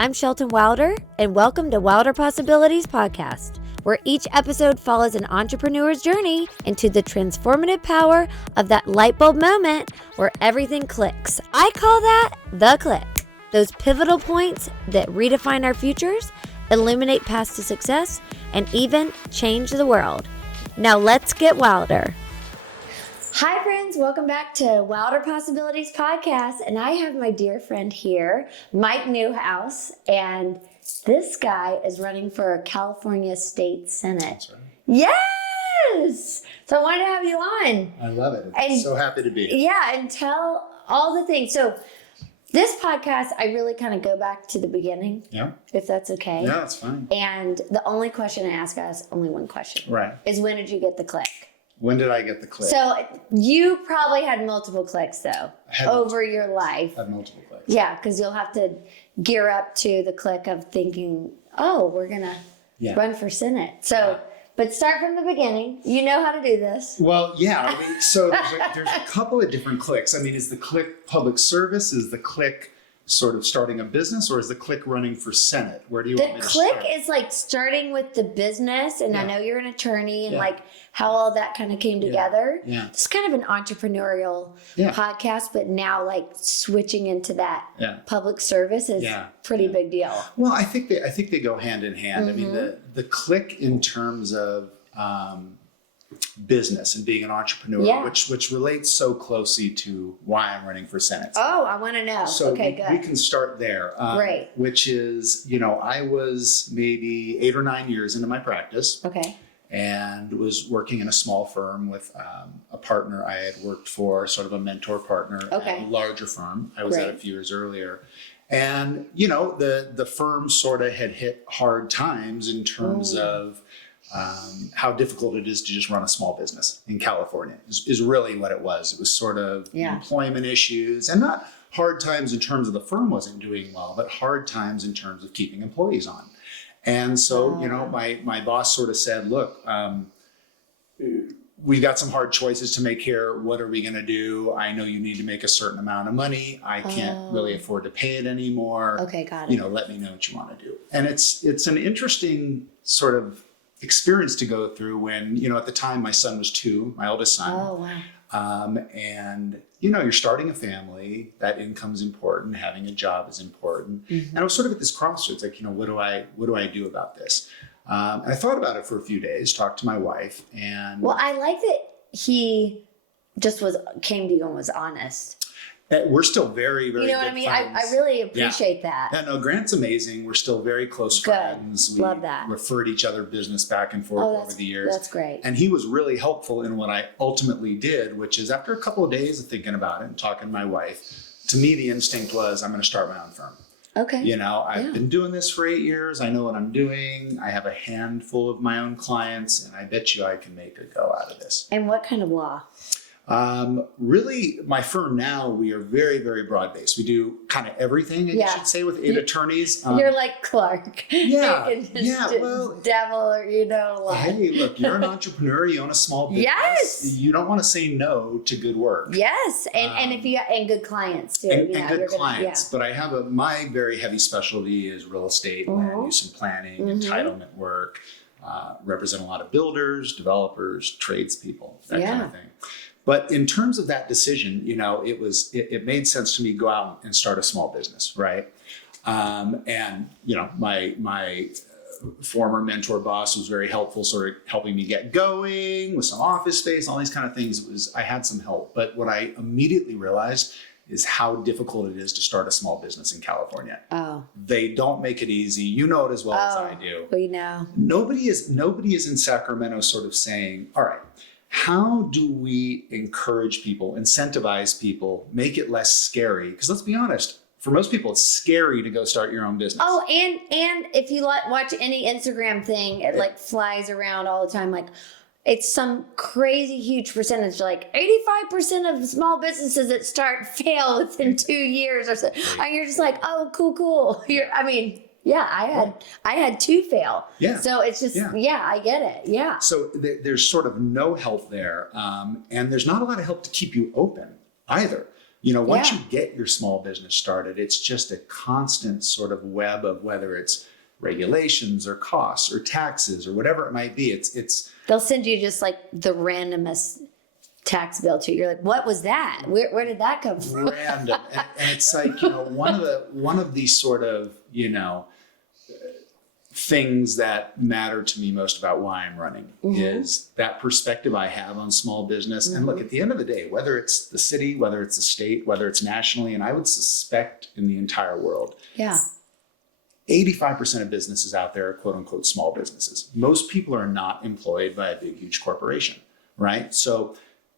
I'm Shelton Wilder, and welcome to Wilder Possibilities Podcast, where each episode follows an entrepreneur's journey into the transformative power of that light bulb moment where everything clicks. I call that the click. Those pivotal points that redefine our futures, illuminate paths to success, and even change the world. Now let's get wilder. Hi friends, welcome back to Wilder Possibilities Podcast, and I have my dear friend here, Mike Newhouse, and this guy is running for California State Senate. That's right. Yes! So I wanted to have you on. I love it. I'm so happy to be here. Yeah, and tell all the things. So this podcast, I really kind of go back to the beginning. Yeah. If that's okay. Yeah, that's fine. And the only question I ask us, only one question. Right. Is when did you get the click? When did I get the click? So you probably had multiple clicks though over your life. I had multiple clicks. Yeah, because you'll have to gear up to the click of thinking, oh, we're going to run for Senate. So, but start from the beginning. You know how to do this. Well, yeah. I mean, so there's a couple of different clicks. I mean, is the click public service? Is the click sort of starting a business, or is the click running for Senate? Where do you want me to start? The click is like starting with the business, and I know you're an attorney, and like how all that kind of came together. Yeah. It's kind of an entrepreneurial podcast, but now like switching into that public service is pretty big deal. Well, I think they go hand in hand. Mm-hmm. I mean, the click in terms of business and being an entrepreneur, which relates so closely to why I'm running for Senate. Oh, I want to know. So okay, good. We can start there. Great. Which is, I was maybe 8 or 9 years into my practice. Okay. And was working in a small firm with a partner I had worked for, sort of a mentor partner at a larger firm I was at a few years earlier. And, the firm sort of had hit hard times in terms of how difficult it is to just run a small business in California is really what it was. It was sort of employment issues, and not hard times in terms of the firm wasn't doing well, but hard times in terms of keeping employees on. And so, my boss sort of said, look, we've got some hard choices to make here. What are we going to do? I know you need to make a certain amount of money. I can't really afford to pay it anymore. Okay, got it. Let me know what you want to do. And it's an interesting sort of experience to go through when, at the time my son was 2, my oldest son. Oh, wow. And, you're starting a family, that income's important, having a job is important. Mm-hmm. And I was sort of at this crossroads, like, what do I do about this? And I thought about it for a few days, talked to my wife, and... Well, I like that he just came to you and was honest. We're still very, very You know what I mean? I really appreciate that. Yeah, no, Grant's amazing. We're still very close friends. We love that. Referred each other business back and forth over the years. That's great. And he was really helpful in what I ultimately did, which is after a couple of days of thinking about it and talking to my wife, to me, the instinct was, I'm going to start my own firm. Okay. I've been doing this for 8 years. I know what I'm doing. I have a handful of my own clients, and I bet you I can make a go out of this. And what kind of law? Really, my firm now, we are very, very broad-based. We do kind of everything, I should say, with 8 attorneys. You're like Clark. Yeah, devil, or, Hey, look, you're an entrepreneur. You own a small business. Yes. You don't want to say no to good work. Yes, and if you and good clients too. And good clients. But I have my very heavy specialty is real estate, land use and planning, entitlement work. Represent a lot of builders, developers, tradespeople, that kind of thing. But in terms of that decision, it made sense to me to go out and start a small business, right? And my former mentor boss was very helpful, sort of helping me get going with some office space, all these kind of things. I had some help, but what I immediately realized is how difficult it is to start a small business in California. Oh, they don't make it easy. You know it as well as I do. We know. Nobody is in Sacramento sort of saying, all right, how do we encourage people, incentivize people, make it less scary? Because let's be honest, for most people, it's scary to go start your own business. Oh, and if you watch any Instagram thing, it flies around all the time. Like, it's some crazy huge percentage, like 85% of small businesses that start fail within 2 years or so. And you're just like, oh, cool. I had 2 fail. Yeah. So it's just, I get it. Yeah. So there's sort of no help there. And there's not a lot of help to keep you open either. Once you get your small business started, it's just a constant sort of web of whether it's regulations or costs or taxes or whatever it might be. They'll send you just like the randomest tax bill too. You're like, what was that? Where did that come from? Random. And it's like, one of these sort of, things that matter to me most about why I'm running is that perspective I have on small business. And look, at the end of the day, whether it's the city, whether it's the state, whether it's nationally, and I would suspect in the entire world, 85% of businesses out there are quote unquote small businesses. Most people are not employed by a big, huge corporation, right? So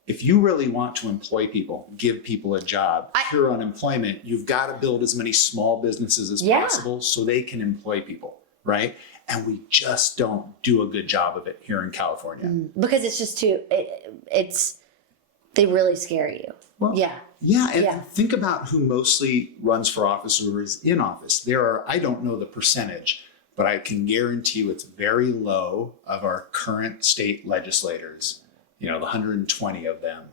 if you really want to employ people, give people a job, cure unemployment, you've got to build as many small businesses as possible so they can employ people. Right. And we just don't do a good job of it here in California. Because it's just they really scare you. Well, and think about who mostly runs for office or is in office. I don't know the percentage, but I can guarantee you it's very low of our current state legislators, the 120 of them.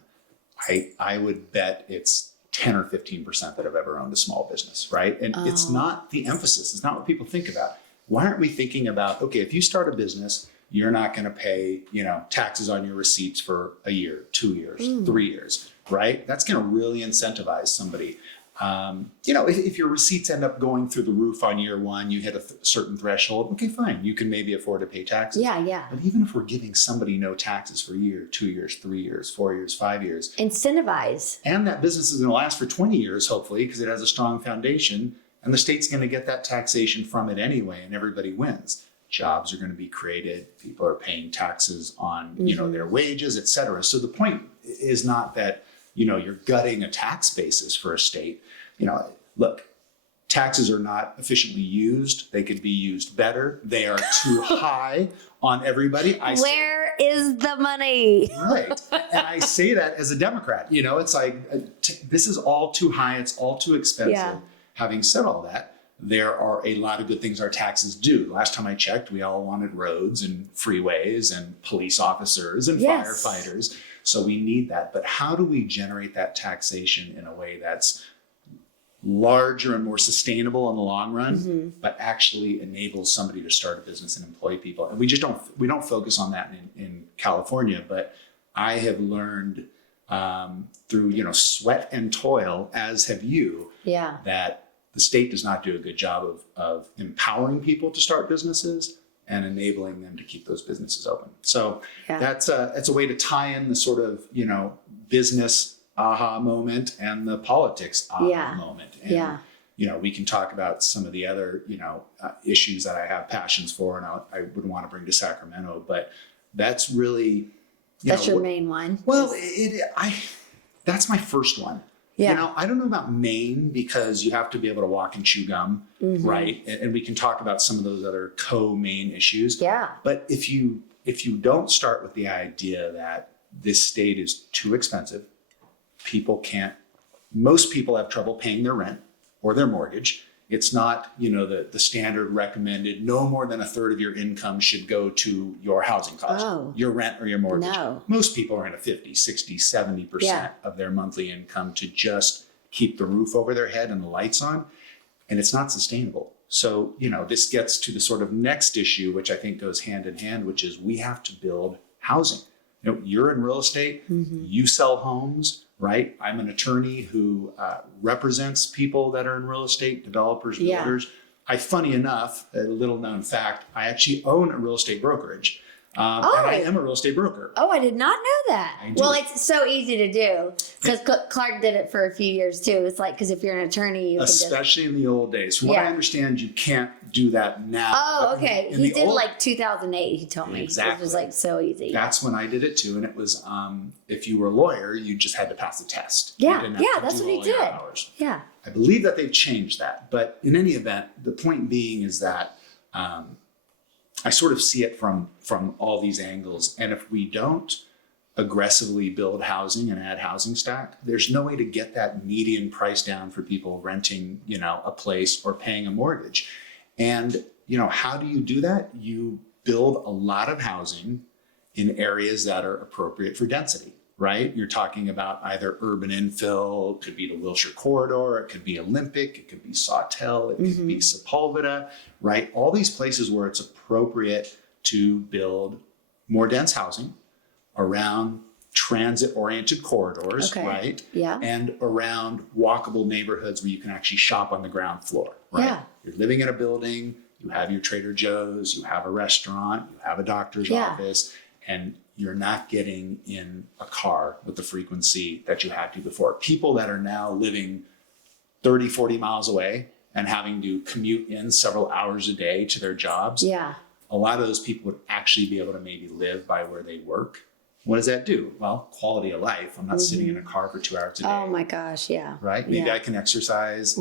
I would bet it's 10 or 15% that have ever owned a small business. Right. And it's not the emphasis. It's not what people think about. Why aren't we thinking about, okay, if you start a business, you're not going to pay, taxes on your receipts for a year, 2 years, 3 years, right? That's going to really incentivize somebody. If your receipts end up going through the roof on year one, you hit a certain threshold, okay, fine. You can maybe afford to pay taxes. Yeah. But even if we're giving somebody no taxes for a year, 2 years, 3 years, 4 years, 5 years. Incentivize. And that business is going to last for 20 years, hopefully, because it has a strong foundation. And the state's going to get that taxation from it anyway, and everybody wins. Jobs are going to be created. People are paying taxes on, their wages, et cetera. So the point is not that, you're gutting a tax basis for a state. Look, taxes are not efficiently used. They could be used better. They are too high on everybody. Where is the money? Right. And I say that as a Democrat. It's like, this is all too high. It's all too expensive. Yeah. Having said all that, there are a lot of good things our taxes do. Last time I checked, we all wanted roads and freeways and police officers and firefighters. So we need that. But how do we generate that taxation in a way that's larger and more sustainable in the long run, but actually enables somebody to start a business and employ people? And we don't focus on that in California, but I have learned through, sweat and toil, as have you, that the state does not do a good job of empowering people to start businesses and enabling them to keep those businesses open. So that's a way to tie in the sort of, business aha moment and the politics aha moment. And, we can talk about some of the other, issues that I have passions for, and I would want to bring to Sacramento, but that's really, that's your main one. Well, that's my first one. Yeah. I don't know about Maine, because you have to be able to walk and chew gum, right? And we can talk about some of those other co-Maine issues. Yeah. But if you don't start with the idea that this state is too expensive, most people have trouble paying their rent or their mortgage. It's not, the standard recommended, no more than a third of your income should go to your housing cost, your rent or your mortgage. No. Most people are in a 50, 60, 70% of their monthly income to just keep the roof over their head and the lights on. And it's not sustainable. So, this gets to the sort of next issue, which I think goes hand in hand, which is we have to build housing. You're in real estate, you sell homes, right? I'm an attorney who represents people that are in real estate, developers, builders. Funny enough, a little known fact, I actually own a real estate brokerage. And I am a real estate broker. Oh, I did not know that. Well, it's so easy to do, because Clark did it for a few years too. It's like, because if you're an attorney, you especially in the old days. From what I understand, you can't do that now. Oh, okay. He did like 2008, he told me. Exactly. It was like so easy. That's when I did it too. And it was, if you were a lawyer, you just had to pass the test. Yeah, that's what he did. Yeah. I believe that they've changed that. But in any event, the point being is that I sort of see it from all these angles. And if we don't aggressively build housing and add housing stock, there's no way to get that median price down for people renting, a place or paying a mortgage. And, how do you do that? You build a lot of housing in areas that are appropriate for density, right? You're talking about either urban infill, it could be the Wilshire Corridor, it could be Olympic, it could be Sawtell, it could be Sepulveda, right? All these places where it's appropriate to build more dense housing around transit-oriented corridors, right? Yeah. And around walkable neighborhoods where you can actually shop on the ground floor, right? Yeah. You're living in a building, you have your Trader Joe's, you have a restaurant, you have a doctor's office, and you're not getting in a car with the frequency that you had to before. People that are now living 30, 40 miles away and having to commute in several hours a day to their jobs. Yeah. A lot of those people would actually be able to maybe live by where they work. What does that do? Well, quality of life. I'm not sitting in a car for 2 hours a day. Oh my gosh. Yeah. Right? Maybe I can exercise,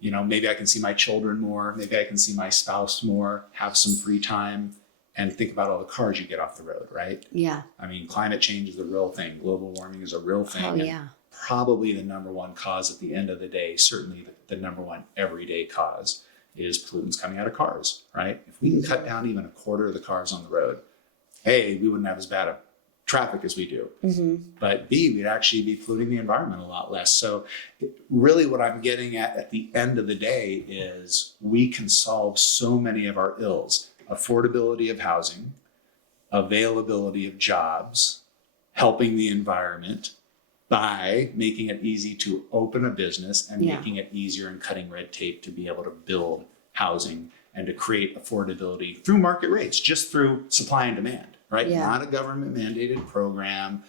you know, maybe I can see my children more. Maybe I can see my spouse more, have some free time, and think about all the cars you get off the road, right? Yeah. I mean, climate change is a real thing. Global warming is a real thing. Oh, yeah. Probably the number one cause at the end of the day, certainly the number one everyday cause is pollutants coming out of cars, right? If we can cut down even a quarter of the cars on the road, A, we wouldn't have as bad a traffic as we do. But B, we'd actually be polluting the environment a lot less. So really what I'm getting at the end of the day is we can solve so many of our ills. Affordability of housing, availability of jobs, helping the environment by making it easy to open a business and making it easier and cutting red tape to be able to build housing and to create affordability through market rates, just through supply and demand, right? Yeah. Not a government mandated program,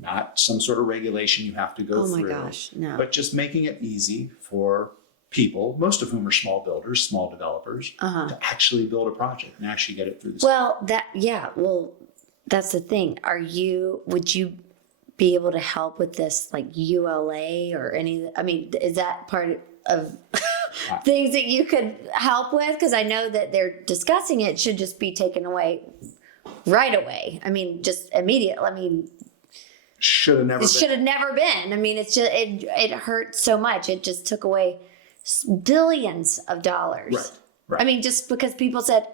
not some sort of regulation you have to go through. Oh my gosh, no. But just making it easy for people, most of whom are small builders, small developers, to actually build a project and actually get it through the Well, that's the thing. Would you be able to help with this, like ULA or any, I mean, is that part of things that you could help with? Because I know that they're discussing it should just be taken away right away. I mean, just immediately. I mean, should have never been. I mean, it's just, it hurt so much. It just took away billions of dollars. Right. I mean, just because people said,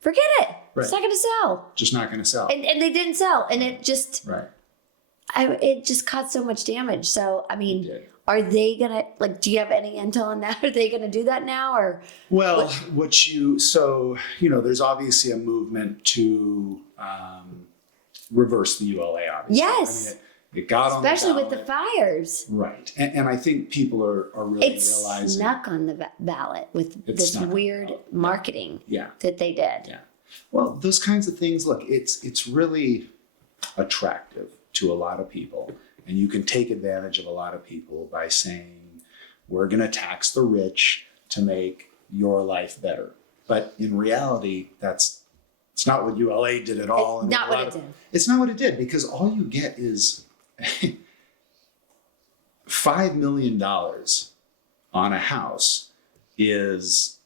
forget it. It's not going to sell. Just not going to sell. And they didn't sell. And it just, it just caused so much damage. So, I mean, are they going to, like, do you have any intel on that? Are they going to do that now or? Well, there's obviously a movement to reverse the ULA, obviously. Yes. I mean, it got on the ballot. Especially with the fires. Right. And I think people are really realizing. It's snuck on the ballot with this weird marketing that they did. Yeah. Well, those kinds of things, look, it's really attractive to a lot of people. And you can take advantage of a lot of people by saying, we're going to tax the rich to make your life better. But in reality, it's not what ULA did at all. It's not what it did. It's not what it did, because all you get is $5 million on a house is,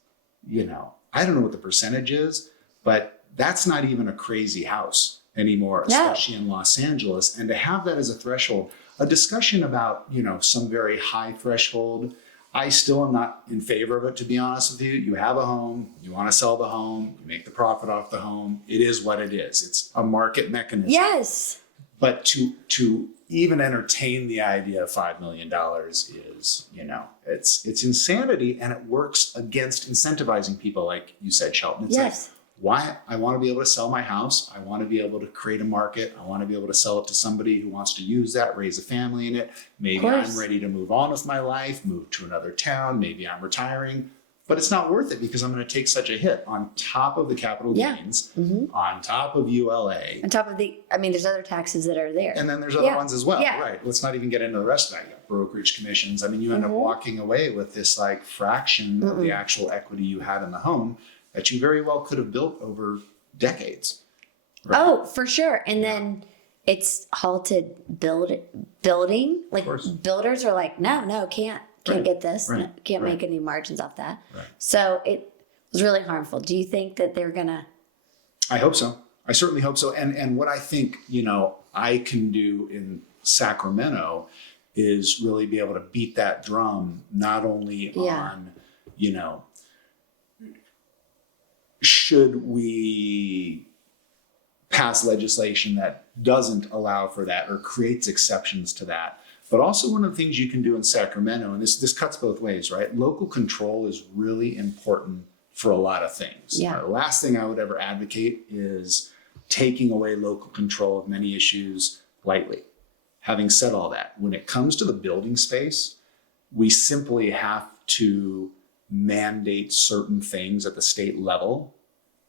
I don't know what the percentage is, but that's not even a crazy house anymore, especially in Los Angeles. And to have that as a threshold, a discussion about, some very high threshold, I still am not in favor of it, to be honest with you. You have a home, you want to sell the home, you make the profit off the home. It is what it is. It's a market mechanism. Yes. But to even entertain the idea of $5 million is, it's insanity, and it works against incentivizing people, like you said, Shelton. It's like, why? I want to be able to sell my house. I want to be able to create a market. I want to be able to sell it to somebody who wants to use that, raise a family in it. Maybe I'm ready to move on with my life, move to another town. Maybe I'm retiring. But it's not worth it because I'm going to take such a hit on top of the capital gains, on top of ULA. On top of there's other taxes that are there. And then there's other ones as well, right? Let's not even get into the rest of that. You got brokerage commissions. I mean, you end up walking away with this like fraction of the actual equity you had in the home that you very well could have built over decades. Right? Oh, for sure. And then it's halted building. Like builders are like, no, can't get this. Can't make any margins off that. Right. So it was really harmful. Do you think that they're gonna? I hope so. I certainly hope so. And what I think, I can do in Sacramento is really be able to beat that drum, not only on, should we pass pass legislation that doesn't allow for that or creates exceptions to that. But also one of the things you can do in Sacramento, and this cuts both ways, right? Local control is really important for a lot of things. Yeah. The last thing I would ever advocate is taking away local control of many issues lightly. Having said all that, when it comes to the building space, we simply have to mandate certain things at the state level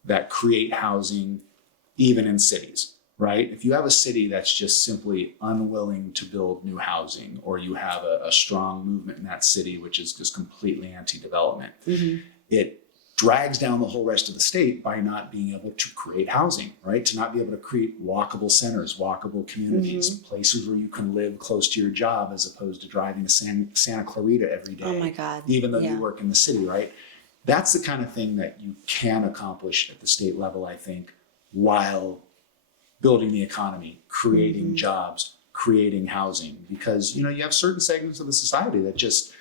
that create housing even in cities, right? If you have a city that's just simply unwilling to build new housing, or you have a strong movement in that city which is just completely anti-development, it drags down the whole rest of the state by not being able to create housing, right? To not be able to create walkable centers, walkable communities, places where you can live close to your job as opposed to driving to Santa Clarita every day. Oh my God. Even though you work in the city, right? That's the kind of thing that you can accomplish at the state level, I think, while building the economy, creating jobs, creating housing. Because, you have certain segments of the society that just,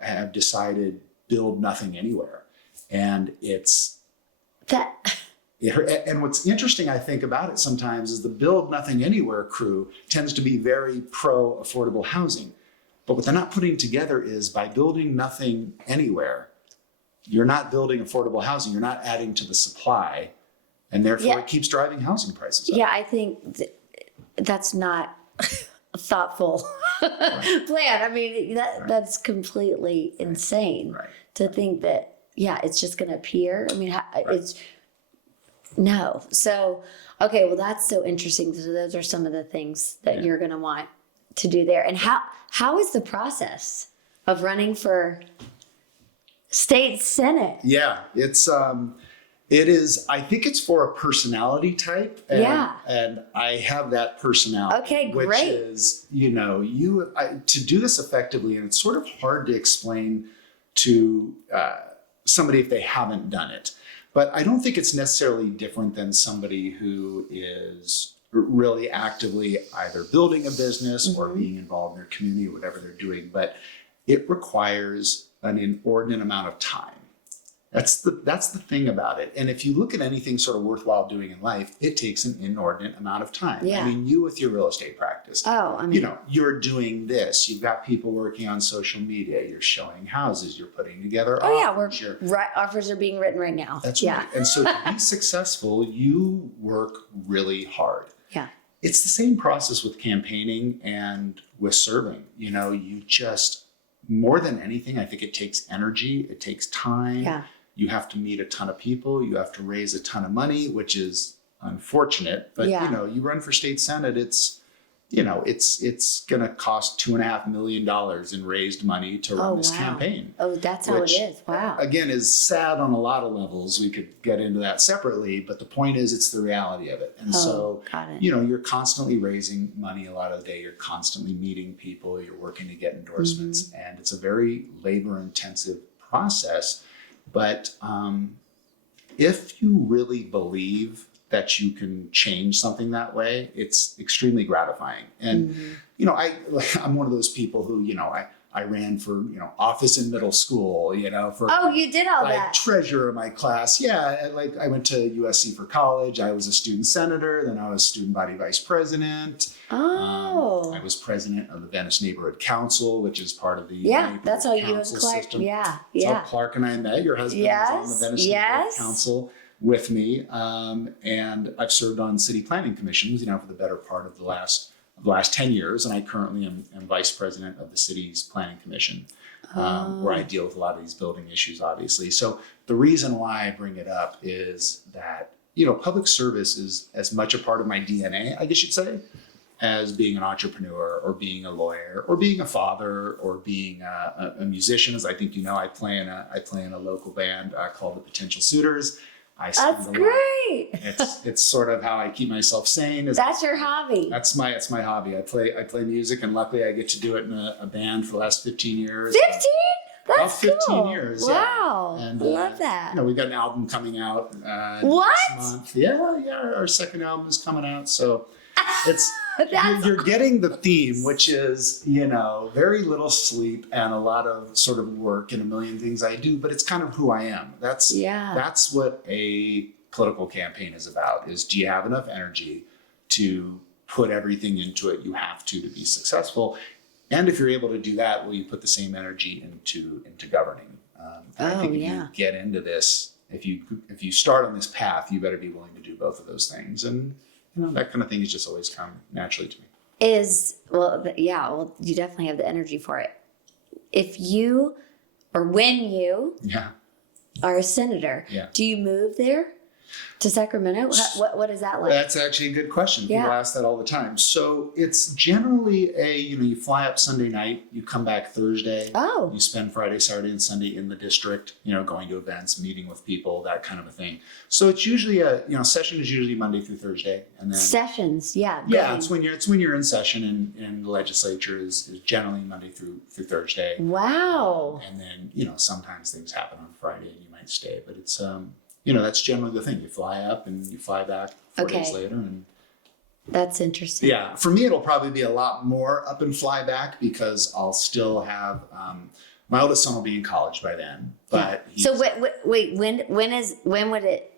have decided build nothing anywhere. And it's that. And what's interesting, I think, about it sometimes is the build nothing anywhere crew tends to be very pro affordable housing. But what they're not putting together is by building nothing anywhere, you're not building affordable housing. You're not adding to the supply. And therefore it keeps driving housing prices up. Yeah, I think that's not a thoughtful plan. I mean, that's completely insane to think that. Yeah, it's just going to appear. I mean, it's no. So, okay, well, that's so interesting. So those are some of the things that you're going to want to do there. And how is the process of running for state senate? Yeah, it is. I think it's for a personality type. And I have that personality. Okay, great. Which is, to do this effectively, and it's sort of hard to explain to somebody if they haven't done it. But I don't think it's necessarily different than somebody who is really actively either building a business or being involved in their community or whatever they're doing. But it requires an inordinate amount of time. That's the thing about it. And if you look at anything sort of worthwhile doing in life, it takes an inordinate amount of time. Yeah. I mean, you with your real estate practice, you're doing this. You've got people working on social media. You're showing houses. You're putting together offers. Offers are being written right now. That's right. And so to be successful, you work really hard. Yeah. It's the same process with campaigning and with serving. You just, more than anything, I think it takes energy. It takes time. Yeah. You have to meet a ton of people. You have to raise a ton of money, which is unfortunate. But you run for state senate. It's going to cost $2.5 million in raised money to run this campaign. Oh, that's how it is. Wow. Again, is sad on a lot of levels. We could get into that separately, but the point is, it's the reality of it. And got it. You're constantly raising money a lot of the day. You're constantly meeting people. You're working to get endorsements, and it's a very labor-intensive process. But if you really believe that you can change something that way, it's extremely gratifying. And, I'm one of those people who, I ran for, office in middle school, for you did all that. Treasurer of my class. Yeah. And I went to USC for college. I was a student senator. Then I was student body vice president. I was president of the Venice Neighborhood Council, which is part of the that's how you and Clark. System. Yeah. So Clark and I met. Your husband was on the Venice Neighborhood Council with me. And I've served on city planning commissions, for the better part of the last 10 years. And I currently am vice president of the city's planning commission, where I deal with a lot of these building issues, obviously. So the reason why I bring it up is that, public service is as much a part of my DNA, I guess you'd say, as being an entrepreneur or being a lawyer or being a father or being a musician. As I think I play in a local band called the Potential Suitors. That's great. It's sort of how I keep myself sane. That's your hobby. That's my hobby. I play music, and luckily I get to do it in a band for the last 15 years. 15? That's 15 cool. years. Wow. Yeah. And, I love that. We've got an album coming out next month. Yeah. Our second album is coming out. So it's you're getting the theme, which is, very little sleep and a lot of sort of work and a million things I do, but it's kind of who I am. That's what a political campaign is about, is do you have enough energy to put everything into it you have to be successful? And if you're able to do that, will you put the same energy into governing? I think if you get into this, if you start on this path, you better be willing to do both of those things. And that kind of thing has just always come naturally to me. You definitely have the energy for it. If you, or when you are a senator, do you move there to Sacramento? What is that like? That's actually a good question. People ask that all the time. So it's generally you fly up Sunday night, you come back Thursday. Oh. You spend Friday, Saturday, and Sunday in the district, going to events, meeting with people, that kind of a thing. So it's usually session is usually Monday through Thursday. And then sessions, it's when you're in session, and the legislature is generally Monday through Thursday. Wow. And then, sometimes things happen on Friday and you might stay, but it's that's generally the thing. You fly up and you fly back 4 days later. And that's interesting. Yeah. For me, it'll probably be a lot more up and fly back because I'll still have, my oldest son will be in college by then. But so wait, when would it?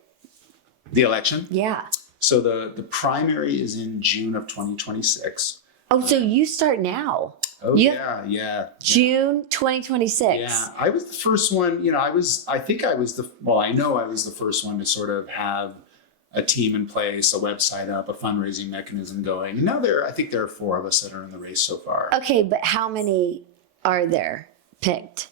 The election? Yeah. So the primary is in June of 2026. Oh, so you start now. Oh, yeah. June 2026. Yeah, I was the first one, I know I was the first one to sort of have a team in place, a website up, a fundraising mechanism going. And now I think there are 4 of us that are in the race so far. Okay, but how many are there picked?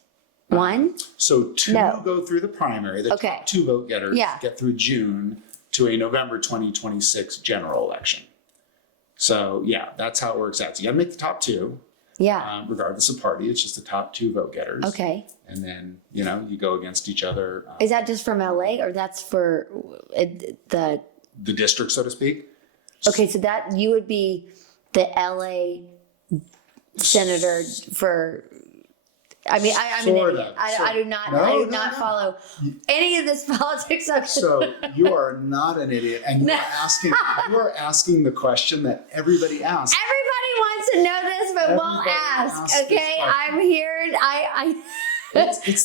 1? So 2 go through the primary. The top 2 vote getters get through June to a November 2026 general election. So that's how it works out. So you got to make the top 2. Yeah. Regardless of party, it's just the top 2 vote getters. Okay. And then, you go against each other. Is that just from LA or that's for the district, so to speak? Okay. So that you would be the LA senator for, I'm an idiot. I do not follow any of this politics. So you are not an idiot, and you are asking the question that everybody asks. Everybody wants to know this, but won't ask. Okay, I'm here.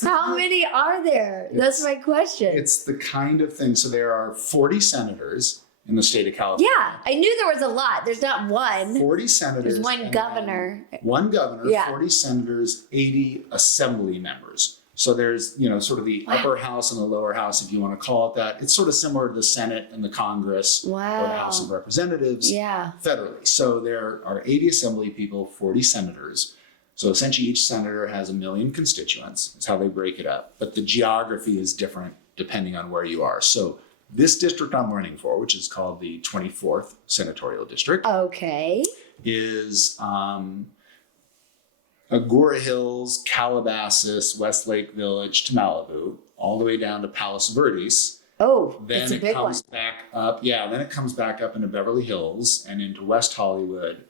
How many are there? That's my question. It's the kind of thing. So there are 40 senators in the state of California. Yeah, I knew there was a lot. There's not one. 40 senators. There's one governor. 40 senators, 80 assembly members. So there's, sort of the upper house and the lower house, if you want to call it that. It's sort of similar to the Senate and the Congress or the House of Representatives federally. So there are 80 assembly people, 40 senators. So essentially each senator has 1 million constituents. That's how they break it up. But the geography is different depending on where you are. So this district I'm running for, which is called the 24th Senatorial District, is Agoura Hills, Calabasas, Westlake Village to Malibu, all the way down to Palos Verdes. Oh, then it's a big one. Back up. Yeah, then it comes back up into Beverly Hills and into West Hollywood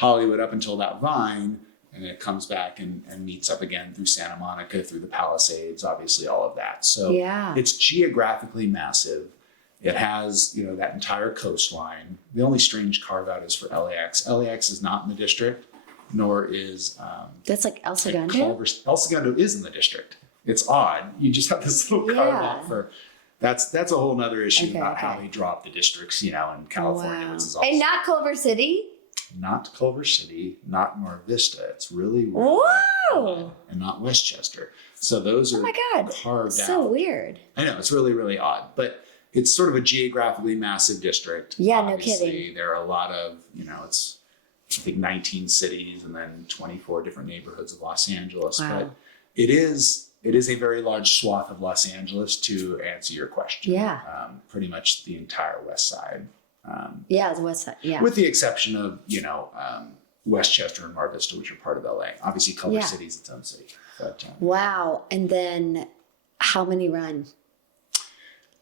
up until that Vine, and it comes back and meets up again through Santa Monica, through the Palisades, obviously all of that. So it's geographically massive. It has, that entire coastline. The only strange carve out is for LAX. LAX is not in the district, nor is that's like El Segundo. El Segundo is in the district. It's odd. You just have this little carve out for. That's a whole nother issue about how they drop the districts, in California. Wow. Which is and not Culver City. Not Culver City, not Mar Vista. It's really and not Westchester. So those are carved out. So weird. I know, it's really, really odd, but it's sort of a geographically massive district. Yeah, Obviously, no kidding. There are a lot of, it's I think 19 cities and then 24 different neighborhoods of Los Angeles. Wow. But it is a very large swath of Los Angeles, to answer your question. Yeah. Pretty much the entire west side. The west side. Yeah. With the exception of, Westchester and Mar Vista, which are part of LA. Obviously, Culver City is its own city. But, wow. And then how many run?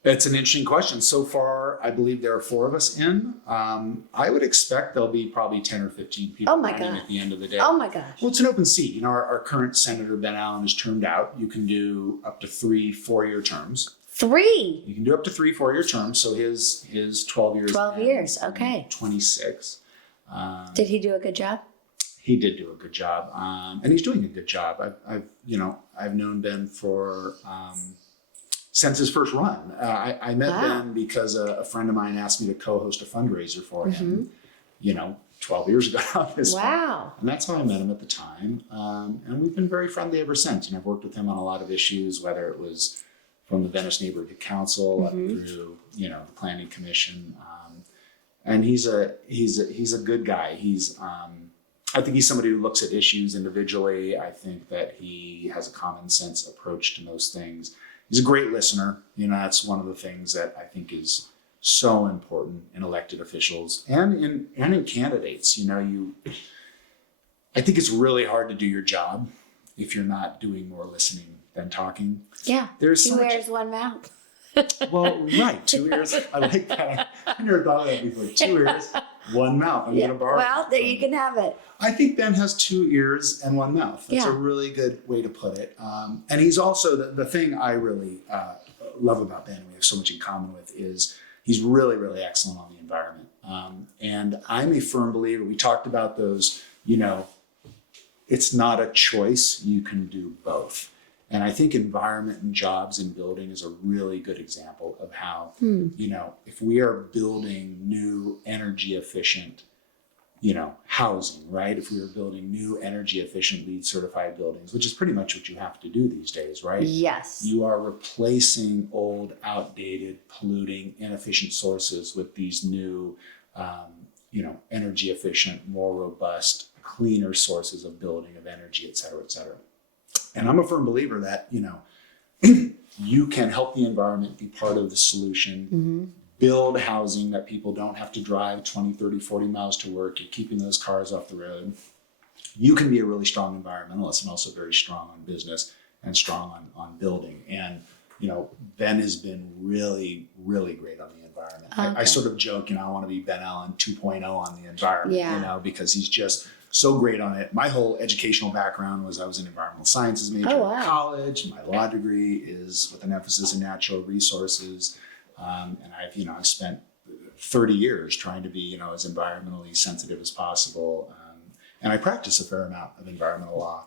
It's an interesting question. So far, I believe there are 4 of us in. I would expect there'll be probably 10 or 15 people running at the end of the day. Oh my gosh. Well, it's an open seat. Our current Senator Ben Allen is termed out. You can do up to 3 4-year terms. 3? You can do up to 3 4-year terms. So his 12 years. 12 years. Okay. 26. Did he do a good job? He did do a good job. And he's doing a good job. I've known Ben for since his first run. I met Ben because a friend of mine asked me to co-host a fundraiser for him, 12 years ago at this point. And that's how I met him at the time. And we've been very friendly ever since. And I've worked with him on a lot of issues, whether it was from the Venice Neighborhood Council up through, the Planning Commission. And he's a good guy. I think he's somebody who looks at issues individually. I think that he has a common sense approach to most things. He's a great listener. That's one of the things that I think is so important in elected officials and in candidates. I think it's really hard to do your job if you're not doing more listening than talking. Yeah. There's two ears, one mouth. Well, right. 2 ears. I like that. I never thought of that before. 2 ears, one mouth. I'm going to borrow. Well, there you can have it. I think Ben has 2 ears and one mouth. That's a really good way to put it. And he's also, the thing I really love about Ben, we have so much in common with, is he's really, really excellent on the environment. And I'm a firm believer, we talked about those, it's not a choice, you can do both. And I think environment and jobs and building is a really good example of how, if we are building new energy efficient, housing, right? If we were building new energy efficient LEED certified buildings, which is pretty much what you have to do these days, right? Yes. You are replacing old, outdated, polluting, inefficient sources with these new, energy efficient, more robust, cleaner sources of building, of energy, et cetera, et cetera. And I'm a firm believer that, you can help the environment be part of the solution, build housing that people don't have to drive 20, 30, 40 miles to work. You're keeping those cars off the road. You can be a really strong environmentalist and also very strong on business and strong on building. And, Ben has been really, really great on the environment. I sort of joke, I want to be Ben Allen 2.0 on the environment, because he's just so great on it. My whole educational background was I was an environmental sciences major in college. My law degree is with an emphasis in natural resources. And I've spent 30 years trying to be, as environmentally sensitive as possible. And I practice a fair amount of environmental law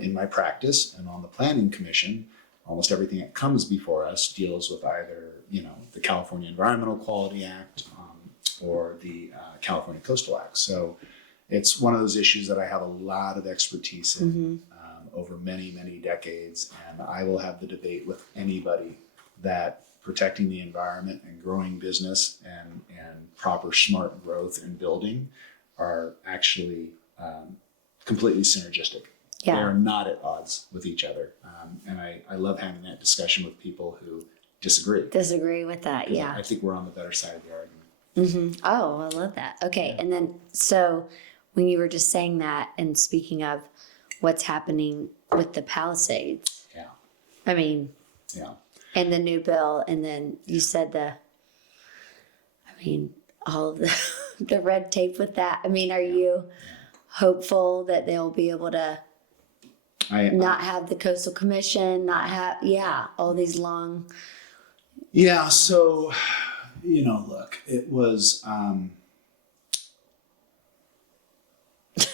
in my practice. And on the Planning Commission, almost everything that comes before us deals with either, the California Environmental Quality Act or the California Coastal Act. So it's one of those issues that I have a lot of expertise in over many, many decades. And I will have the debate with anybody that protecting the environment and growing business and proper smart growth and building are actually completely synergistic. Yeah. They are not at odds with each other. And I love having that discussion with people who disagree. Disagree with that, yeah. I think we're on the better side of the argument. Mm-hmm. Oh, I love that. Okay, and then so when you were just saying that and speaking of what's happening with the Palisades. Yeah. I mean. Yeah. And the new bill, and then you said all of the red tape with that. Are you hopeful that they'll be able to not have the Coastal Commission, not have, all these long. Yeah. So, look, it was,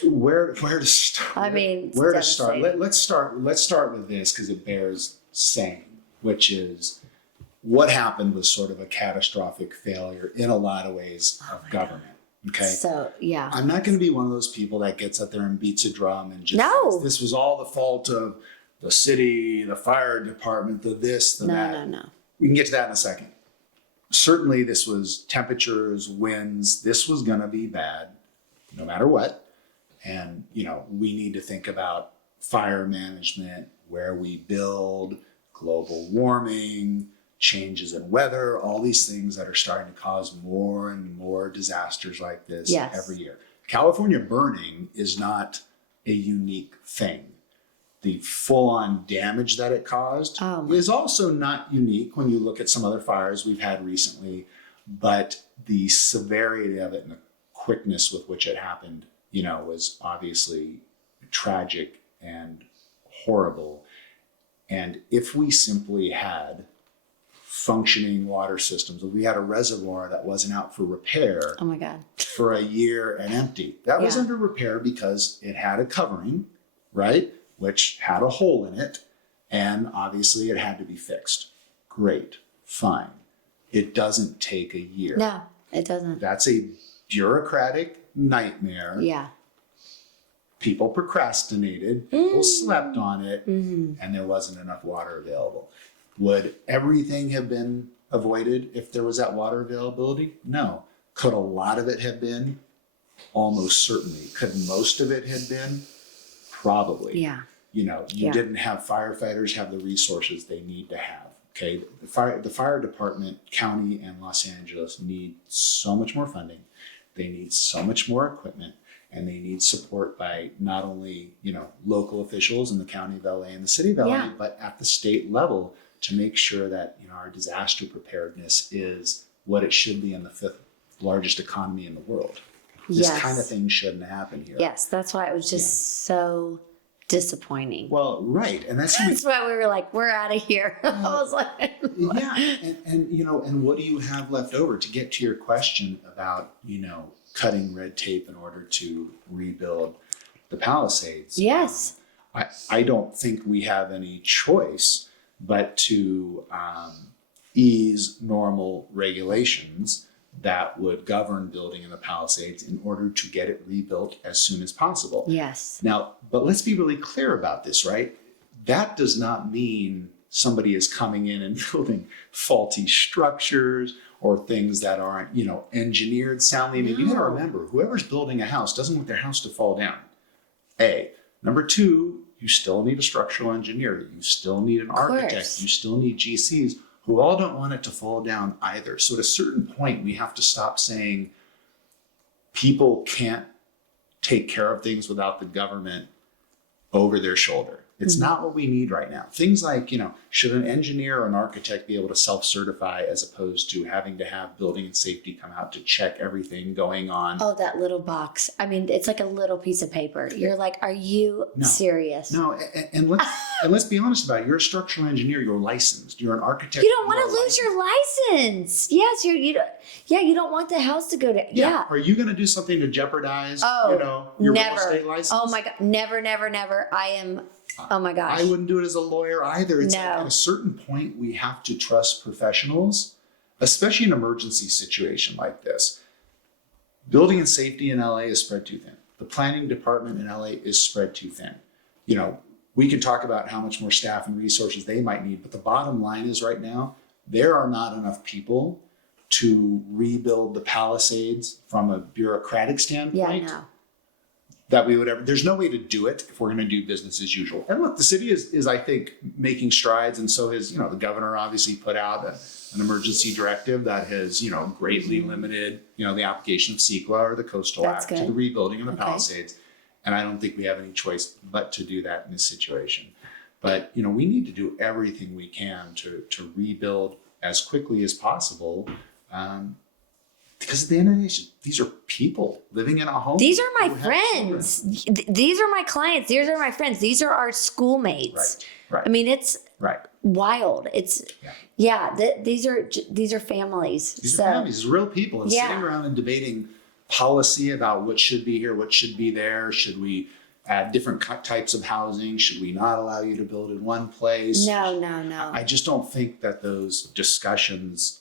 where to start? Where to start? Let's start with this because it bears saying, which is what happened was sort of a catastrophic failure in a lot of ways of government. Okay. So, yeah. I'm not going to be one of those people that gets up there and beats a drum and just says, this was all the fault of the city, the fire department, the this, the that. No. We can get to that in a second. Certainly this was temperatures, winds. This was going to be bad no matter what. And, we need to think about fire management, where we build, global warming, changes in weather, all these things that are starting to cause more and more disasters like this every year. California burning is not a unique thing. The full-on damage that it caused is also not unique when you look at some other fires we've had recently, but the severity of it and the quickness with which it happened, was obviously tragic and horrible. And if we simply had functioning water systems, if we had a reservoir that wasn't out for repair for a year and empty, that was under repair because it had a covering, right? Which had a hole in it. And obviously it had to be fixed. Great, fine. It doesn't take a year. No, it doesn't. That's a bureaucratic nightmare. Yeah. People procrastinated, people slept on it, and there wasn't enough water available. Would everything have been avoided if there was that water availability? No. Could a lot of it have been? Almost certainly. Could most of it have been? Probably. Yeah. You didn't have firefighters have the resources they need to have. Okay. The fire department, county, and Los Angeles need so much more funding. They need so much more equipment, and they need support by not only, local officials in the county of LA and the city of LA, but at the state level to make sure that, our disaster preparedness is what it should be in the 5th largest economy in the world. This kind of thing shouldn't happen here. Yes, that's why it was just so disappointing. Well, right. And that's why we were like, we're out of here. I was like, and what do you have left over? To get to your question about, cutting red tape in order to rebuild the Palisades. Yes. I don't think we have any choice but to ease normal regulations that would govern building in the Palisades in order to get it rebuilt as soon as possible. Yes. Now, but let's be really clear about this, right? That does not mean somebody is coming in and building faulty structures or things that aren't, engineered soundly. I mean, you gotta remember, whoever's building a house doesn't want their house to fall down. A. Number two, you still need a structural engineer. You still need an architect. You still need GCs who all don't want it to fall down either. So at a certain point, we have to stop saying people can't take care of things without the government over their shoulder. It's not what we need right now. Things like, should an engineer or an architect be able to self-certify as opposed to having to have building and safety come out to check everything going on? Oh, that little box. I mean, it's like a little piece of paper. You're like, are you serious? No, and let's be honest about it. You're a structural engineer. You're licensed. You're an architect. You don't want to lose your license. Yes, you don't want the house to go to. Yeah. Are you going to do something to jeopardize, your never. real estate license? Oh my God, never. I am. Oh my gosh. I wouldn't do it as a lawyer either. It's no. like at a certain point, we have to trust professionals, especially in an emergency situation like this. Building and safety in LA is spread too thin. The planning department in LA is spread too thin. We can talk about how much more staff and resources they might need, but the bottom line is right now, there are not enough people to rebuild the Palisades from a bureaucratic standpoint. Yeah, no. That we would ever, there's no way to do it if we're going to do business as usual. And look, the city is I think, making strides. And so has, the governor obviously put out an emergency directive that has, greatly limited, the application of CEQA or the Coastal Act to the rebuilding of the Palisades. And I don't think we have any choice but to do that in this situation. But, we need to do everything we can to rebuild as quickly as possible. Because at the end of the day, these are people living in a home. These are my friends. These are my clients. These are my friends. These are our schoolmates. Right. I mean, it's wild. It's these are families. These are families. These are real people. And sitting around and debating policy about what should be here, what should be there. Should we add different types of housing? Should we not allow you to build in one place? No. I just don't think that those discussions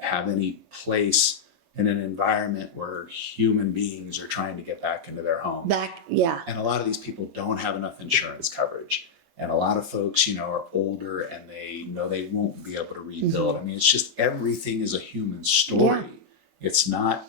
have any place in an environment where human beings are trying to get back into their home. And a lot of these people don't have enough insurance coverage. And a lot of folks, are older and they know they won't be able to rebuild. I mean, it's just everything is a human story. It's not,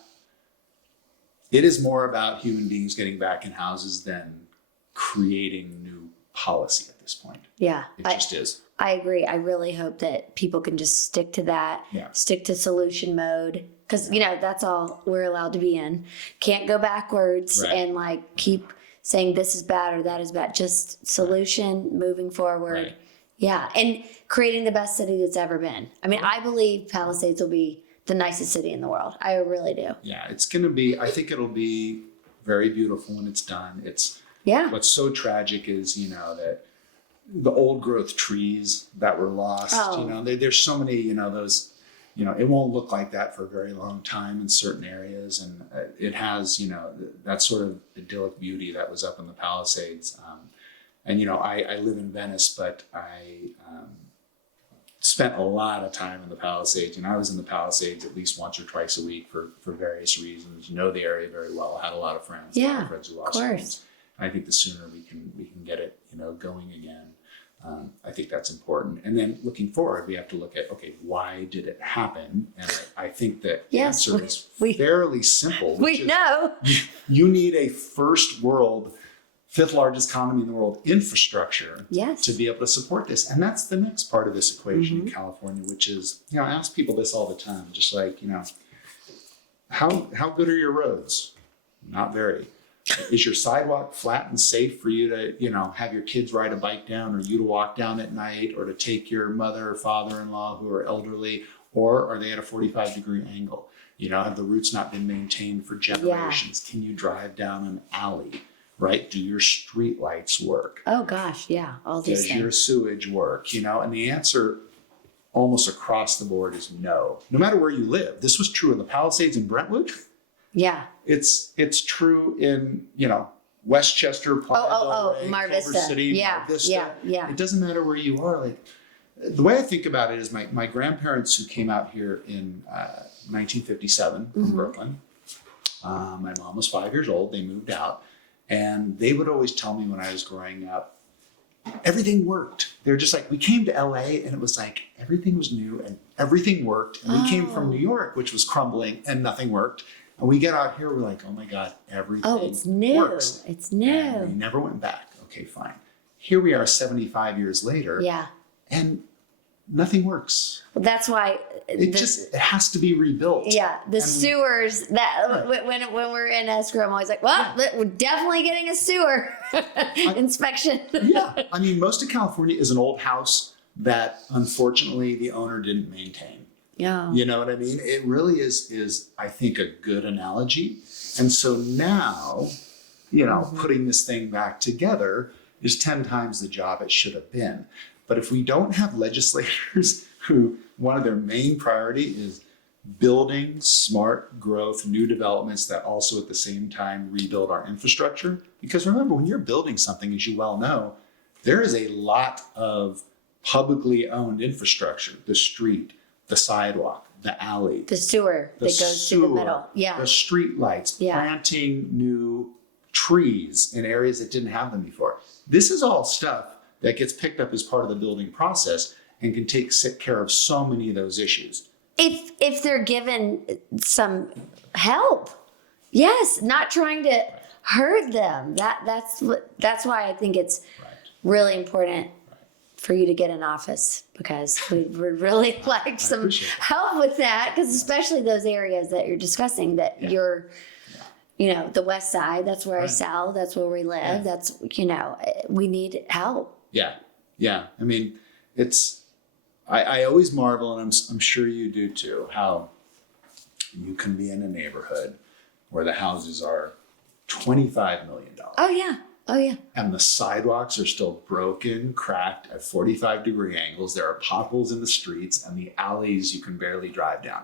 it is more about human beings getting back in houses than creating new policy at this point. Yeah. It just is. I agree. I really hope that people can just stick to that, stick to solution mode. Because, that's all we're allowed to be in. Can't go backwards and keep saying this is bad or that is bad. Just solution, moving forward. Right. Yeah. And creating the best city that's ever been. I mean, I believe Palisades will be the nicest city in the world. I really do. Yeah, it's going to be, I think it'll be very beautiful when it's done. What's so tragic is, that the old growth trees that were lost, there's so many, those, it won't look like that for a very long time in certain areas. And it has, that sort of idyllic beauty that was up in the Palisades. And, I live in Venice, but spent a lot of time in the Palisades. I was in the Palisades at least once or twice a week for various reasons. Know the area very well. I had a lot of friends. Yeah, a lot of friends who lost friends. And I think the sooner we can get it, going again. I think that's important. And then looking forward, we have to look at, okay, why did it happen? And I think that the answer is fairly simple. We know. You need a first world, fifth largest economy in the world infrastructure to be able to support this. And that's the next part of this equation in California, which is, I ask people this all the time, just like, how good are your roads? Not very. Is your sidewalk flat and safe for you to, have your kids ride a bike down, or you to walk down at night, or to take your mother or father-in-law who are elderly, or are they at a 45-degree angle? Have the routes not been maintained for generations? Can you drive down an alley? Right? Do your street lights work? Oh gosh, yeah, all these things. Does your sewage work? And the answer almost across the board is no. No matter where you live. This was true in the Palisades in Brentwood. Yeah. It's true in, Westchester, Playa del Rey, Mar Culver Vista. City, Mar Vista. Yeah. It doesn't matter where you are. Like, the way I think about it is my grandparents who came out here in 1957 from Brooklyn. My mom was 5 years old. They moved out. And they would always tell me when I was growing up, everything worked. They were just like, we came to LA and it was like, everything was new and everything worked. And we came from New York, which was crumbling and nothing worked. And we get out here, we're like, oh my God, everything it's new. works. It's new. And we never went back. Okay, fine. Here we are 75 years later. Yeah. And nothing works. Well, that's why it has to be rebuilt. Yeah, sewers that when we're in escrow, I'm always like, well, we're definitely getting a sewer inspection. Yeah, most of California is an old house that unfortunately the owner didn't maintain. Yeah, you know what I mean. It really is I think a good analogy. And so now, putting this thing back together is 10 times the job it should have been. But if we don't have legislators who one of their main priority is building smart growth, new developments that also at the same time rebuild our infrastructure. Because remember, when you're building something, as you well know, there is a lot of publicly owned infrastructure, the street, the sidewalk, the alley, the sewer that goes through the middle. Yeah. The street lights, planting new trees in areas that didn't have them before. This is all stuff that gets picked up as part of the building process and can take care of so many of those issues. If they're given some help, yes, not trying to hurt them. That's why I think it's really important for you to get in office, because we would really like some help with that, because especially those areas that you're discussing that you're, the West Side, that's where I sell, that's where we live, that's, we need help. Yeah. I always marvel, and I'm sure you do too, how you can be in a neighborhood where the houses are $25 million. Oh yeah. And the sidewalks are still broken, cracked at 45-degree angles. There are potholes in the streets, and the alleys you can barely drive down.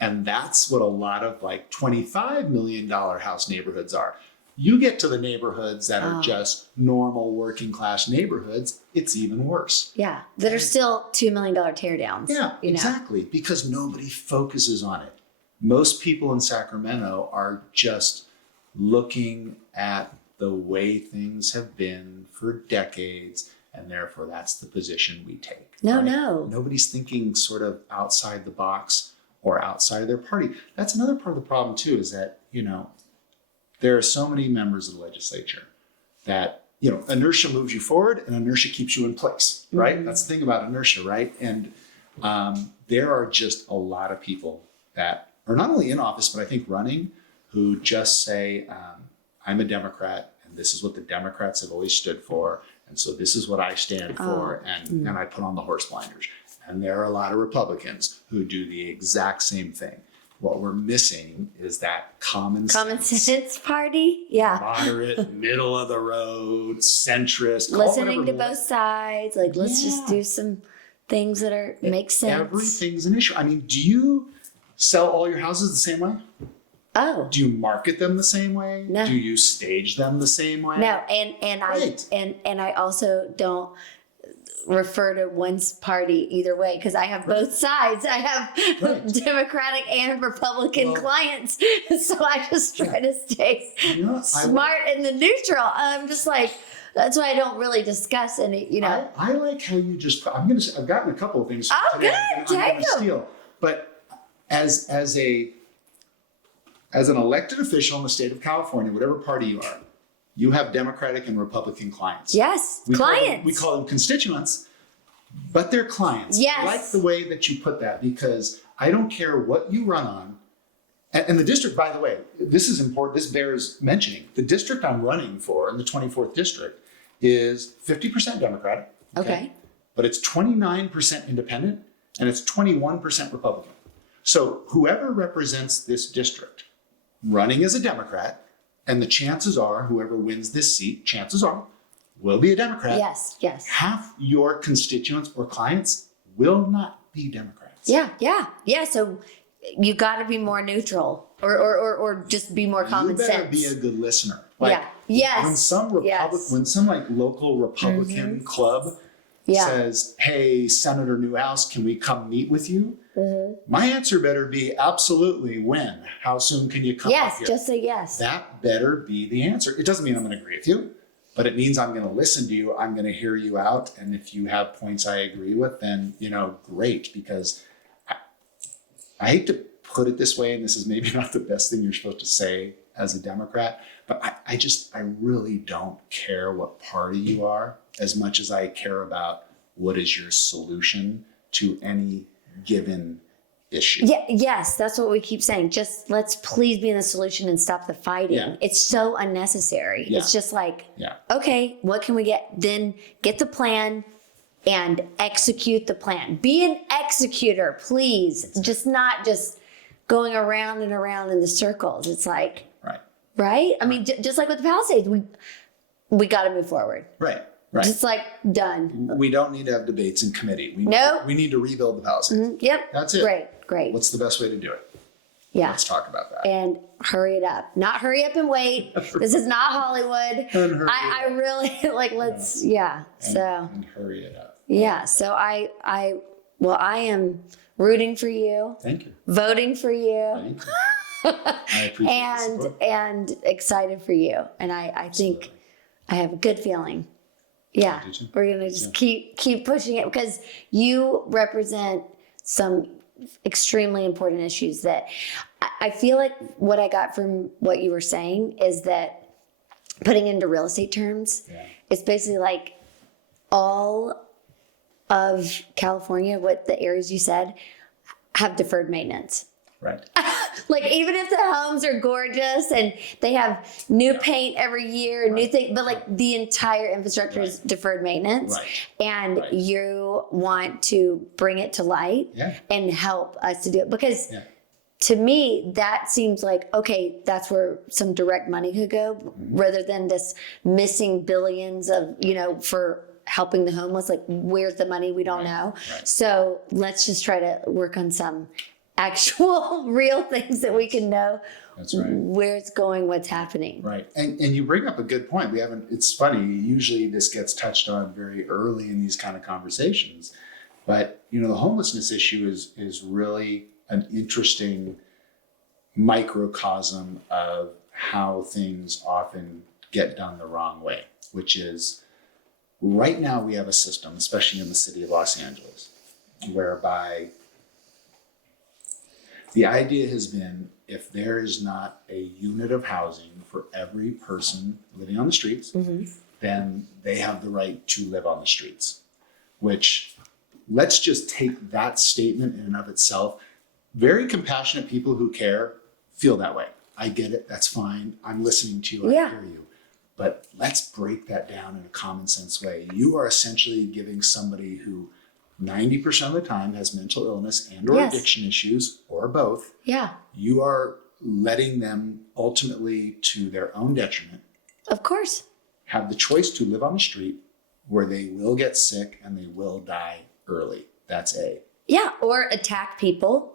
And that's what a lot of $25 million house neighborhoods are. You get to the neighborhoods that are just normal working class neighborhoods, it's even worse. Yeah, that are still $2 million teardowns. Yeah, exactly, because nobody focuses on it. Most people in Sacramento are just looking at the way things have been for decades, and therefore that's the position we take. No. Nobody's thinking sort of outside the box or outside of their party. That's another part of the problem too, is that, there are so many members of the legislature that, inertia moves you forward and inertia keeps you in place, right? Mm-hmm. That's the thing about inertia, right? And there are just a lot of people that are not only in office, but I think running, who just say, I'm a Democrat and this is what the Democrats have always stood for. And so this is what I stand for. And I put on the horse blinders. And there are a lot of Republicans who do the exact same thing. What we're missing is that common sense party. Yeah. Moderate, middle of the road, centrist. Listening to both sides. Let's just do some things that make sense. Everything's an issue. Do you sell all your houses the same way? Oh. Do you market them the same way? No. Do you stage them the same way? No. And I also don't. refer to one party either way because I have both sides. I have Democratic and Republican clients. So I just try to stay smart and the neutral. I'm just like, that's why I don't really discuss any, I like how you just, I've gotten a couple of things. Oh, today good. Take them. Steal. But as an elected official in the state of California, whatever party you are, you have Democratic and Republican clients. Yes, We clients. call them constituents, but they're clients. Yes. I like the way that you put that because I don't care what you run on. And the district, by the way, this is important. This bears mentioning. The district I'm running for in the 24th district is 50% Democratic. Okay. But it's 29% independent and it's 21% Republican. So whoever represents this district running as a Democrat, and the chances are whoever wins this seat, chances are, will be a Democrat. Yes, yes. Half your constituents or clients will not be Democrats. Yeah. So you got to be more neutral or just be more common sense. You better be a good listener. Like, Yes. When some like local Republican club says, "Hey, Senator Newhouse, can we come meet with you?" My answer better be absolutely. When? How soon can you come? Yes, up here? just say yes. That better be the answer. It doesn't mean I'm going to agree with you, but it means I'm going to listen to you. I'm going to hear you out, and if you have points I agree with, then great. Because I hate to put it this way, and this is maybe not the best thing you're supposed to say as a Democrat, but I really don't care what party you are as much as I care about what is your solution to any given issue. Yeah, yes, that's what we keep saying. Just let's please be in the solution and stop the fighting. Yeah. It's so unnecessary. Yeah. It's just like, Yeah. okay, what can we get? Then get the plan and execute the plan. Be an executor, please. Just not just going around and around in the circles. It's like, right? I mean, just like with the Palisades, we got to move forward. Right. Just like done. We don't need to have debates in committee. We need to rebuild the Palisades. Yep. That's it. Great. What's the best way to do it? Yeah. Let's talk about that. And hurry it up. Not hurry up and wait. This is not Hollywood. I really let's and hurry it up. Yeah. So I am rooting for you. Thank you. Voting for you. Thank you. I appreciate the support. and excited for you. And I think I have a good feeling. Yeah. We're gonna just keep pushing it because you represent some extremely important issues that I feel like what I got from what you were saying is that putting into real estate terms, it's basically like all of California, what the areas you said, have deferred maintenance. Right. Like even if the homes are gorgeous and they have new paint every year, new thing, but like the entire infrastructure is deferred maintenance, and you want to bring it to light and help us to do it because to me that seems like okay, that's where some direct money could go rather than this missing billions of for helping the homeless. Like where's the money? We don't know. So let's just try to work on some actual real things that we can know where it's going, what's happening. Right. And you bring up a good point. It's funny, usually this gets touched on very early in these kind of conversations, but the homelessness issue is really an interesting microcosm of how things often get done the wrong way, which is right now we have a system, especially in the city of Los Angeles, whereby the idea has been if there is not a unit of housing for every person living on the streets, then they have the right to live on the streets, which let's just take that statement in and of itself. Very compassionate people who care feel that way. I get it. That's fine. I'm listening to you. I hear you. But let's break that down in a common sense way. You are essentially giving somebody who 90% of the time has mental illness and or addiction issues or both. Yeah. You are letting them ultimately to their own detriment. Of course. Have the choice to live on the street where they will get sick and they will die early. That's A. Yeah. Or attack people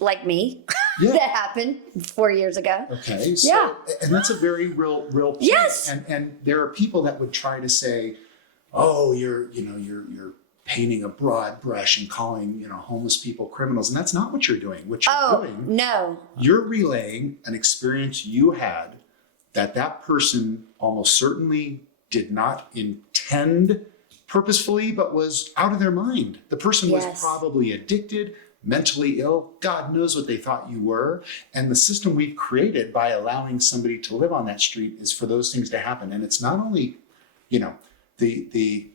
like me. That happened 4 years ago. Okay. So, and that's a very real point. Yes. And there are people that would try to say, oh, you're painting a broad brush and calling, homeless people criminals. And that's not what you're doing. What you're doing, no, you're relaying an experience you had that person almost certainly did not intend purposefully, but was out of their mind. The person was probably addicted, mentally ill. God knows what they thought you were. And the system we've created by allowing somebody to live on that street is for those things to happen. And it's not only, the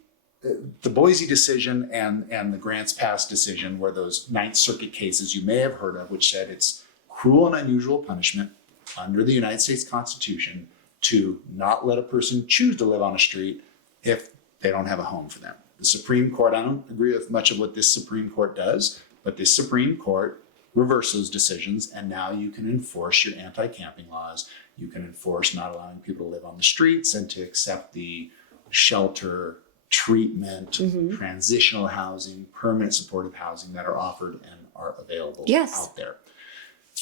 Boise decision and the Grants Pass decision were those Ninth Circuit cases you may have heard of, which said it's cruel and unusual punishment under the United States Constitution to not let a person choose to live on a street if they don't have a home for them. The Supreme Court, I don't agree with much of what this Supreme Court does, but the Supreme Court reversed those decisions, and now you can enforce your anti-camping laws. You can enforce not allowing people to live on the streets and to accept the shelter, treatment, transitional housing, permanent supportive housing that are offered and are available out there.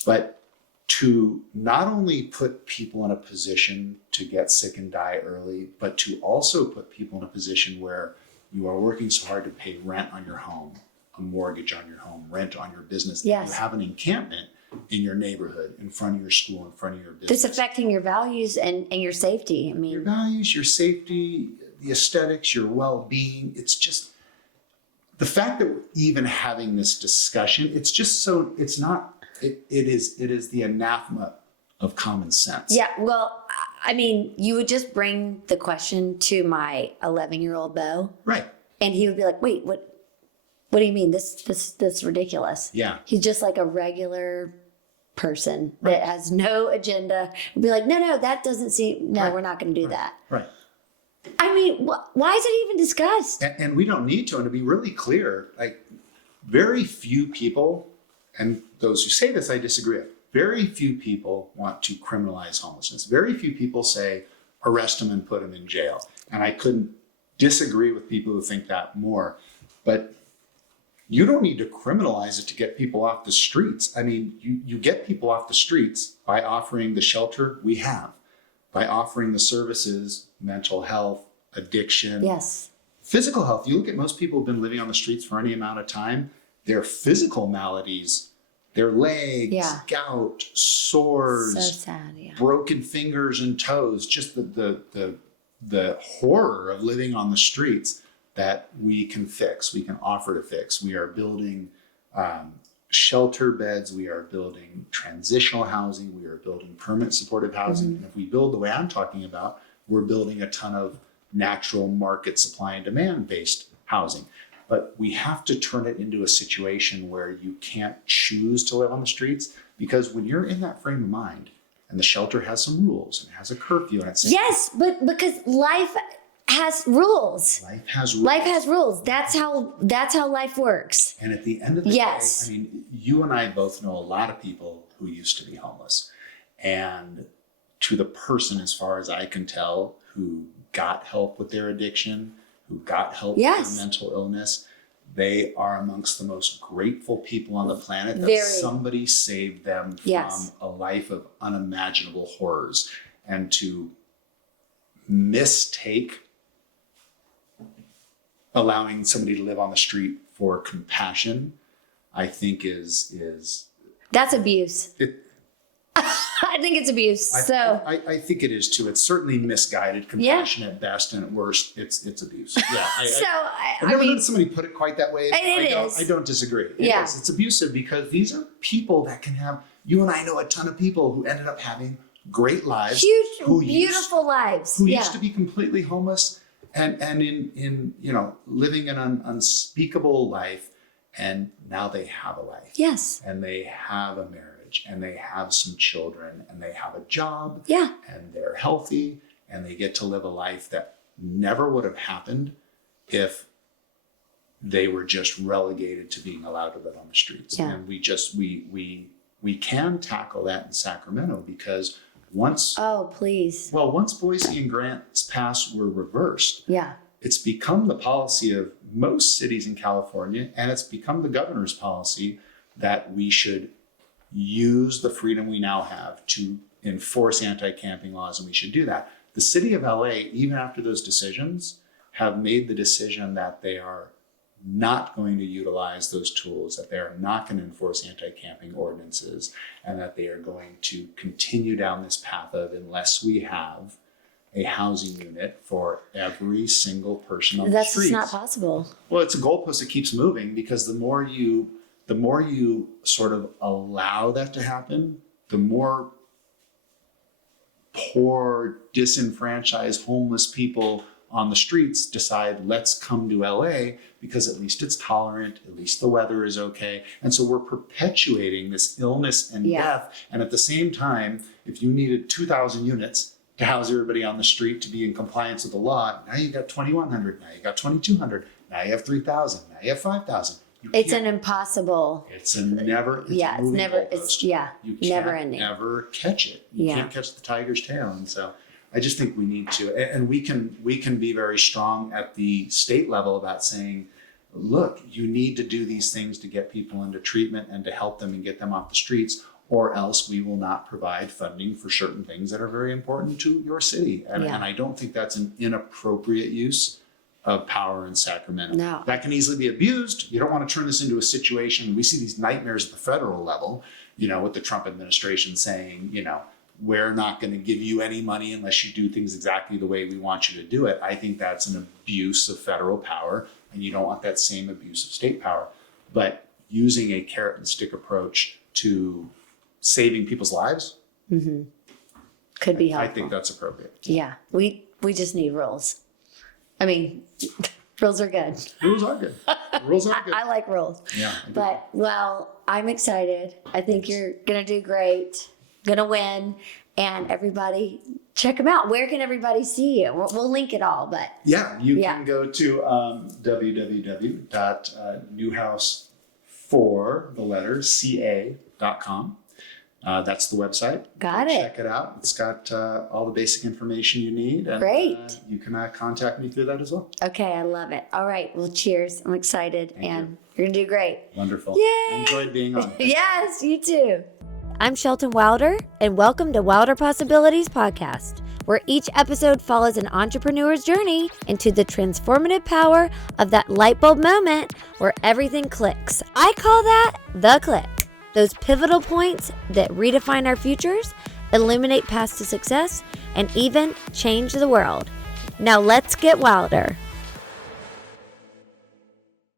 But to not only put people in a position to get sick and die early, but to also put people in a position where you are working so hard to pay rent on your home, a mortgage on your home, rent on your business. You have an encampment in your neighborhood, in front of your school, in front of your business. It's affecting your values and your safety. I mean, your values, your safety, the aesthetics, your well-being. It's just the fact that we're even having this discussion. It's just so, it's not, it is the anathema of common sense. Yeah. Well, I mean, you would just bring the question to my 11-year-old Beau. Right. And he would be like, wait, what do you mean? This ridiculous. Yeah. He's just like a regular person that has no agenda. We'd be like, no, that doesn't seem, we're not going to do that. Right. I mean, why is it even discussed? And we don't need to. And to be really clear, like very few people, and those who say this, I disagree with, very few people want to criminalize homelessness. Very few people say, arrest them and put them in jail. And I couldn't disagree with people who think that more. But you don't need to criminalize it to get people off the streets. I mean, you get people off the streets by offering the shelter we have, by offering the services, mental health, addiction, physical health. You look at most people who've been living on the streets for any amount of time, their physical maladies, their legs, gout, sores, so sad, broken fingers and toes, just the horror of living on the streets that we can fix, we can offer to fix. We are building shelter beds, we are building transitional housing, we are building permanent supportive housing. And if we build the way I'm talking about, we're building a ton of natural market supply and demand based housing. But we have to turn it into a situation where you can't choose to live on the streets, because when you're in that frame of mind and the shelter has some rules and it has a curfew and it's but because life has rules. Life has rules. Life has rules. That's how life works. And at the end of the day, I mean, you and I both know a lot of people who used to be homeless. And to the person, as far as I can tell, who got help with their addiction, who got help with their mental illness, they are amongst the most grateful people on the planet that somebody saved them from a life of unimaginable horrors. And to mistake allowing somebody to live on the street for compassion, I think is that's abuse. I think it's abuse. I think it is too. It's certainly misguided compassion at best, and at worst, it's abuse. Yeah. I've never heard somebody put it quite that way. I don't disagree. It's abusive because these are people that can have. You and I know a ton of people who ended up having great lives, beautiful lives, who used to be completely homeless and in living an unspeakable life, and now they have a life. Yes. And they have a marriage, and they have some children, and they have a job. Yeah. And they're healthy, and they get to live a life that never would have happened if they were just relegated to being allowed to live on the streets. Yeah. And we can tackle that in Sacramento, because once Boise and Grants Pass were reversed, it's become the policy of most cities in California, and it's become the governor's policy that we should use the freedom we now have to enforce anti-camping laws, and we should do that. The city of LA, even after those decisions, have made the decision that they are not going to utilize those tools, that they are not going to enforce anti-camping ordinances, and that they are going to continue down this path of, unless we have a housing unit for every single person on the streets. That's not possible. Well, it's a goalpost that keeps moving, because the more you sort of allow that to happen, the more poor, disenfranchised, homeless people on the streets decide, let's come to LA because at least it's tolerant, at least the weather is okay. And so we're perpetuating this illness and death. And at the same time, if you needed 2,000 units to house everybody on the street to be in compliance with the law, now you got 2,100, now you got 2,200, now you have 3,000, now you have 5,000. It's an impossible. It's never ending. You never can't ending. ever catch it. You can't catch the tiger's tail. And so I just think we need to, and we can be very strong at the state level about saying, look, you need to do these things to get people into treatment and to help them and get them off the streets, or else we will not provide funding for certain things that are very important to your city. And I don't think that's an inappropriate use of power in Sacramento. No. That can easily be abused. You don't want to turn this into a situation. We see these nightmares at the federal level, with the Trump administration saying, we're not going to give you any money unless you do things exactly the way we want you to do it. I think that's an abuse of federal power, and you don't want that same abuse of state power. But using a carrot and stick approach to saving people's lives could be helpful. I think that's appropriate. Yeah, we just need rules. I mean, rules are good. Rules are good. Rules are good. I like rules. Yeah. But, I'm excited. I think you're going to do great, going to win. And everybody, check them out. Where can everybody see you? We'll link it all. But you can go to www.newhouse4ca.com. That's the website. Got it. Check it out. It's got all the basic information you need. And, great. You can contact me through that as well. Okay, I love it. All right. Well, cheers. I'm excited. You're going to do great. Wonderful. Yay. I enjoyed being on. Yes, you too. I'm Shelton Wilder, and welcome to Wilder Possibilities Podcast, where each episode follows an entrepreneur's journey into the transformative power of that light bulb moment where everything clicks. I call that the click. Those pivotal points that redefine our futures, illuminate paths to success, and even change the world. Now let's get wilder.